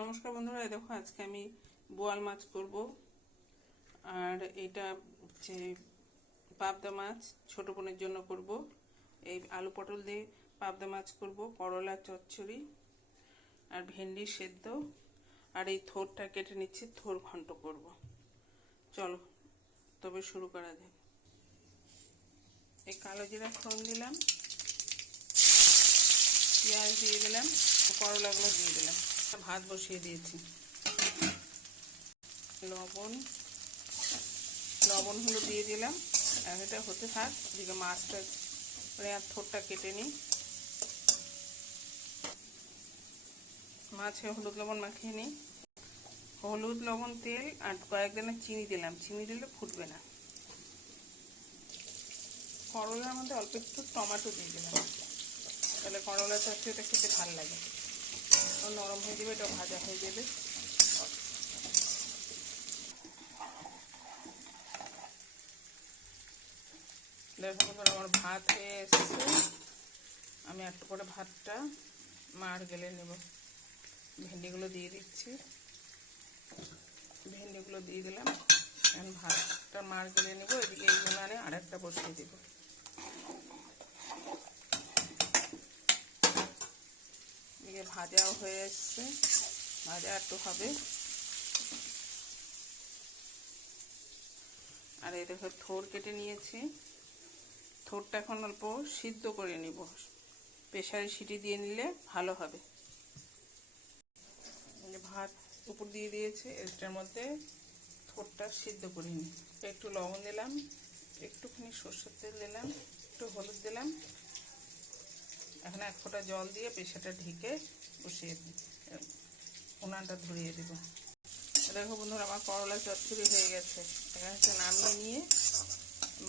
নমস্কার বন্ধুরা দেখো আজকে আমি বোয়াল মাছ করব। আর এটা হচ্ছে পাবদা মাছ, ছোট বোনের জন্য করব। এই আলু পটল দিয়ে পাবদা মাছ করব, করলা, চচ্চড়ি আর ভেন্ডি সেদ্ধ। আর এই থোরটা কেটে নিচ্ছি, থোর ঘন্ট করব। চলো, তবে শুরু করা যাক। এই কালো জিরা ফোড়ন দিলাম, পেঁয়াজ দিয়ে দিলাম, করলাগুলো দিয়ে দিলাম। ভাত বসিয়ে দিয়েছি। লবণ লবণ হলো দিয়ে দিলাম। আর এটা হতে থাক, এদিকে মাছটা মানে আর থোরটা কেটে নিই। মাছে হলুদ লবণ মাখিয়ে নিই। হলুদ লবণ, তেল আর কয়েকদিনের চিনি দিলাম। চিনি দিলে ফুটবে না। করলার মধ্যে অল্প একটু টমেটো দিয়ে দিলাম। তাহলে করলা চচ্চড়িটা খেতে ভালো লাগে। নরম হয়ে যাবে, এটা ভাজা হয়ে যাবে। আমার ভাত হয়ে আমি একটু করে ভাতটা মার গেলে নেব। ভেন্ডিগুলো দিয়ে দিচ্ছি। ভেন্ডিগুলো দিয়ে দিলাম। ভাতটা মার গেলে নেব, এদিকে এই উনানে আরেকটা বসিয়ে দেবো এদিকে ভাজাও হয়ে এসছে। ভাজা একটু হবে। আর এই দেখো, থোর কেটে নিয়েছি। থোরটা এখন অল্প সিদ্ধ করে নিব। প্রেশারে সিটি দিয়ে নিলে ভালো হবে। ভাত উপর দিয়ে দিয়েছে, এটার মধ্যে থোরটা সিদ্ধ করে নিই। একটু লবণ দিলাম, একটুখানি সর্ষের তেল দিলাম, একটু হলুদ দিলাম। এখন এক ফোঁটা জল দিয়ে পেশাটা ঢেকে বসিয়ে উনানটা ধরিয়ে দেব। দেখো বন্ধুরা, আমার করলা চচ্চড়ি হয়ে গেছে। এখানে হচ্ছে নামিয়ে নিয়ে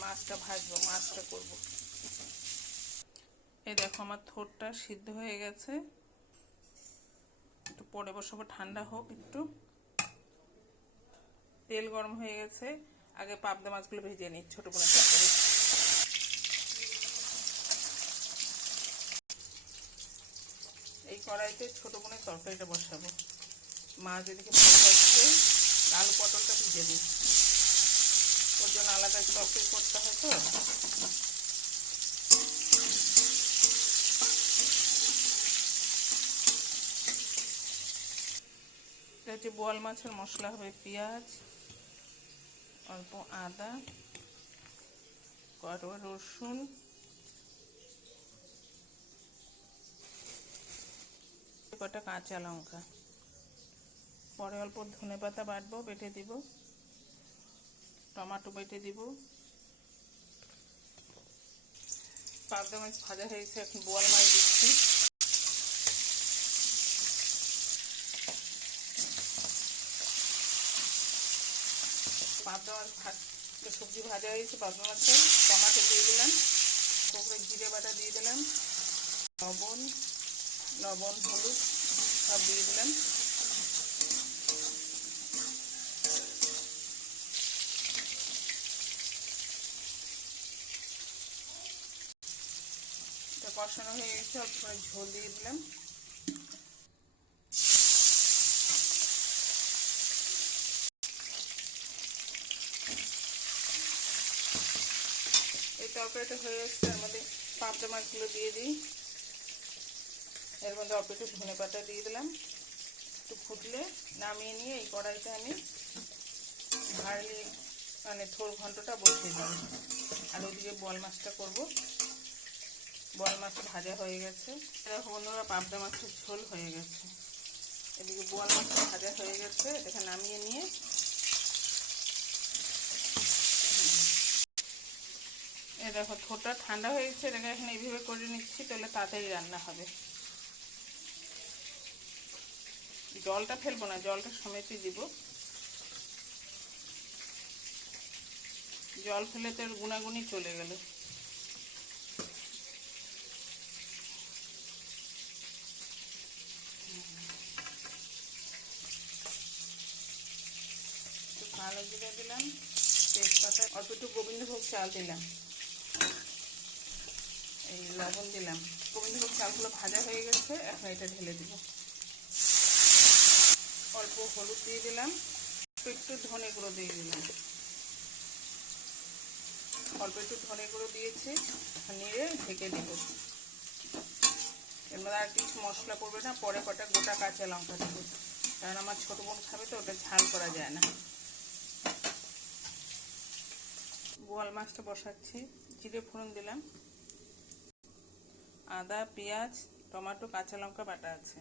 মাছটা ভাজবো, মাছটা করব। এই দেখো, আমার থোরটা সিদ্ধ হয়ে গেছে। একটু পরে বসাবো, ঠান্ডা হোক একটু। তেল গরম হয়ে গেছে। আগে পাবদা মাছগুলো ভেজে নিই, ছোটো কোনো তরকারি এই কড়াইতে ছোটো বোনের তরকারিটা বসাবো। মাছ এদিকে হচ্ছে আলু পটলটা ভিজে দিই ওর জন্য আলাদা তরকারি করতে হয় তো। এটা হচ্ছে বোয়াল মাছের মশলা হবে পেঁয়াজ, অল্প আদা কটা রসুন কটা কাঁচা লঙ্কা। পরে অল্প ধনে পাতা বাটবো, বেটে দিব। টমাটো বেটে দিব। পাবদা মাছ ভাজা হয়েছে এখন বোয়াল মাছ দিচ্ছি। পাবদা মাছ সবজি ভাজা হয়েছে পাবদা মাছের। টমাটো দিয়ে দিলাম। জিরে বাটা দিয়ে দিলাম। লবণ। লবণ, হলুদ সব দিয়ে দিলাম। কষানো হয়ে গেছে করে ঝোল দিয়ে দিলাম। এই তরকারিটা হয়ে গেছে এর মধ্যে পাবদা মাছগুলো দিয়ে দিই। এর মধ্যে অল্প একটু ধনে পাতা দিয়ে দিলাম। একটু ফুটলে নামিয়ে নিয়ে এই কড়াইতে আমি ভাড়লি মানে থোর ঘন্টটা বসিয়ে দিই আর ওদিকে বল মাছটা করব। বল মাছ ভাজা হয়ে গেছে। বন্ধুরা পাবদা মাছের ঝোল হয়ে গেছে। এদিকে বোয়াল মাছটা ভাজা হয়ে গেছে। এটাকে নামিয়ে নিয়ে এ দেখো থোটা ঠান্ডা হয়ে গেছে। এটাকে এখন এইভাবে করে নিচ্ছি, তাহলে তাড়াতাড়ি রান্না হবে। জলটা ফেলব না, জলটা সমেতই দিব। জল ফেলে তো গুণাগুনি চলে গেল। কালো জিরে দিলাম, তেজপাতা অল্প একটু গোবিন্দভোগ চাল দিলাম। এই লবণ দিলাম। গোবিন্দভোগ চালগুলো ভাজা হয়ে গেছে, এখন এটা ঢেলে দিব। অল্প হলুদ দিয়ে দিলাম। একটু ধনে গুঁড়ো দিয়ে দিলাম। অল্প একটু ধনে গুঁড়ো দিয়েছি, নিয়ে ঢেকে দিব। এর মধ্যে আর কিছু মশলা পড়বে না, পরে কটা গোটা কাঁচা লঙ্কা দেবো। কারণ আমার ছোটো বোন খাবে তো, ওটা ঝাল করা যায় না। বোয়াল মাছটা বসাচ্ছি, জিরে ফোড়ন দিলাম। আদা, পেঁয়াজ, টমেটো, কাঁচা লঙ্কা বাটা আছে।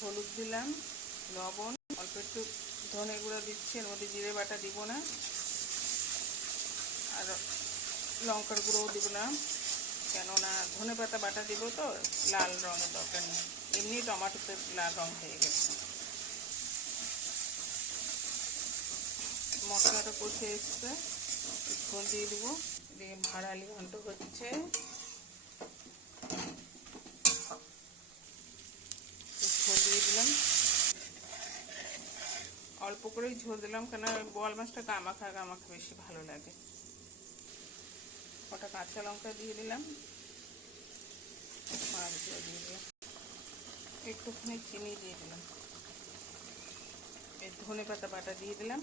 হলুদ দিলাম, লবণ, অল্প একটু ধনে গুঁড়ো দিচ্ছি, এর মধ্যে জিরে বাটা দিব না। আর লঙ্কার গুঁড়োও দিব না, কেননা ধনে পাতা বাটা দিব তো, লাল রঙের দরকার নেই। এমনি টমাটোতে লাল রঙ হয়ে গেছে। মশলাটা কষে এসছে ঝোল দিয়ে দেবো, দিয়ে ভাড়ালি ঘন্ট হচ্ছে ঝোল দিয়ে দিলাম অল্প করেই ঝোল দিলাম কেন বোয়াল মাছটা গামাখা গামাখা বেশি ভালো লাগে। কটা কাঁচা লঙ্কা দিয়ে দিলাম। মাছগুলো দিয়ে দিলাম। একটুখানি চিনি দিয়ে দিলাম। এই ধনে পাতা বাটা দিয়ে দিলাম।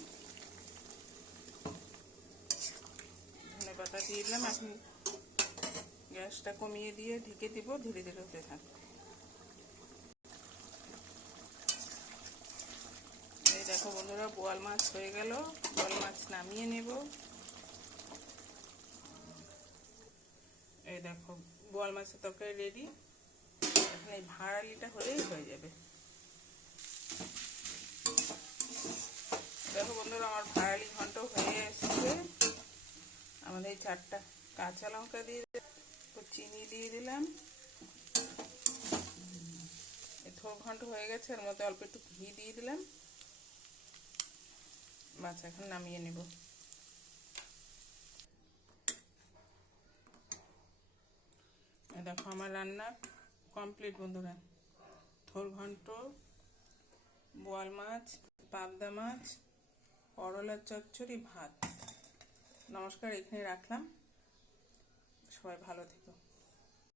ধনে পাতা দিয়ে দিলাম। এখন গ্যাসটা কমিয়ে দিয়ে ঢেকে দিব, ধীরে ধীরে হতে থাকবে এই দেখো বন্ধুরা, বোয়াল মাছ হয়ে গেল। বোয়াল মাছ নামিয়ে নেব। এই দেখো, বোয়াল মাছের তরকারি রেডি এখন ভাড়ালিটা হলেই হয়ে যাবে। দেখো বন্ধুরা, আমার ভাড়ালি ঘন্ট হয়ে এসছে। আমাদের এই চারটা কাঁচা লঙ্কা দিয়ে চিনি দিয়ে দিলাম। ঘন্ট হয়ে গেছে, এর মধ্যে অল্প একটু ঘি দিয়ে দিলাম। মাছ এখন নামিয়ে নেব। দেখো আমার রান্না কমপ্লিট বন্ধুরা। থোর ঘন্ট বোয়াল মাছ, পাবদা মাছ, করলার চচ্চড়ি, ভাত। নমস্কার, এখানে রাখলাম। সবাই ভালো থেকো।